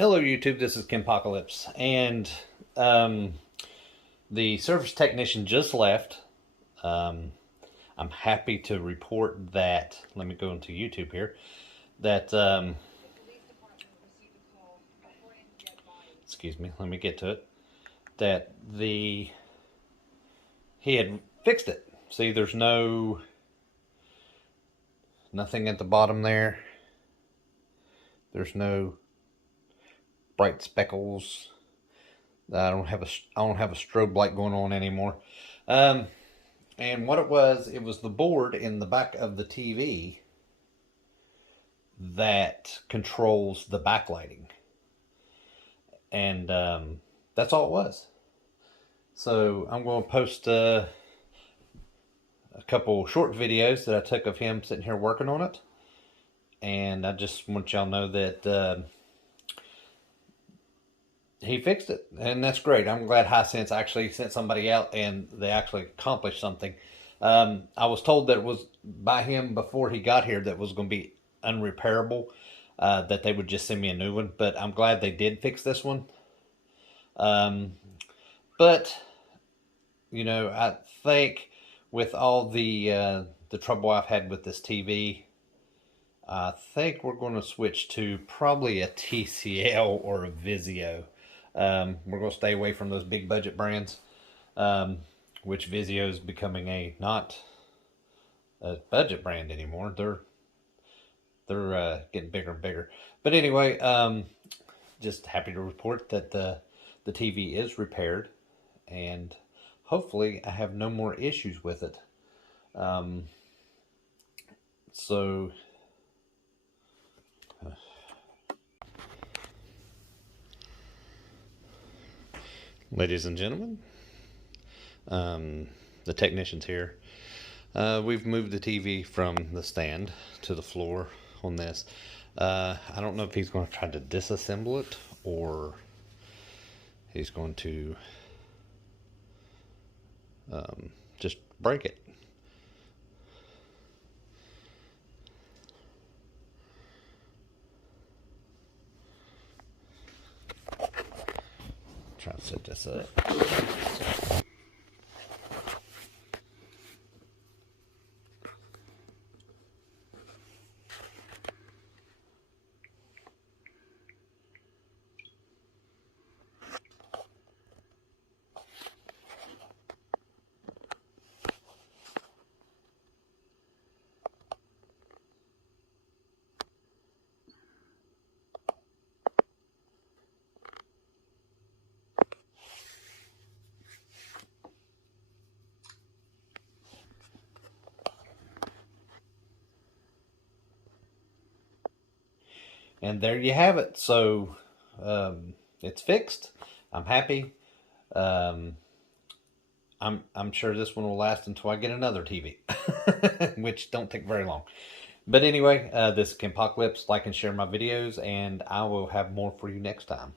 Hello YouTube, this is Kimpocalypse, and the service technician just left. I'm happy to report that, let me go into YouTube here, that, excuse me, let me get to it, that he had fixed it. See, there's nothing at the bottom there. There's no bright speckles. I don't have a strobe light going on anymore. And what it was the board in the back of the TV that controls the backlighting. And that's all it was. So I'm going to post a couple short videos that I took of him sitting here working on it. And I just want y'all to know that he fixed it, and that's great. I'm glad Hisense actually sent somebody out and they actually accomplished something. I was told that it was by him before he got here that it was going to be unrepairable, that they would just send me a new one, but I'm glad they did fix this one. But, you know, I think with all the trouble I've had with this TV, I think we're going to switch to probably a TCL or a Vizio. We're going to stay away from those big budget brands, which Vizio is becoming not a budget brand anymore. They're getting bigger and bigger. But anyway, just happy to report that the TV is repaired, and hopefully I have no more issues with it. So ladies and gentlemen, the technician's here. We've moved the TV from the stand to the floor on this. I don't know if he's going to try to disassemble it or he's going to just break it. Try to set this up. And there you have it. So it's fixed. I'm happy. I'm sure this one will last until I get another TV, which don't take very long. But anyway, this is Kimpocalypse. Like and share my videos, and I will have more for you next time.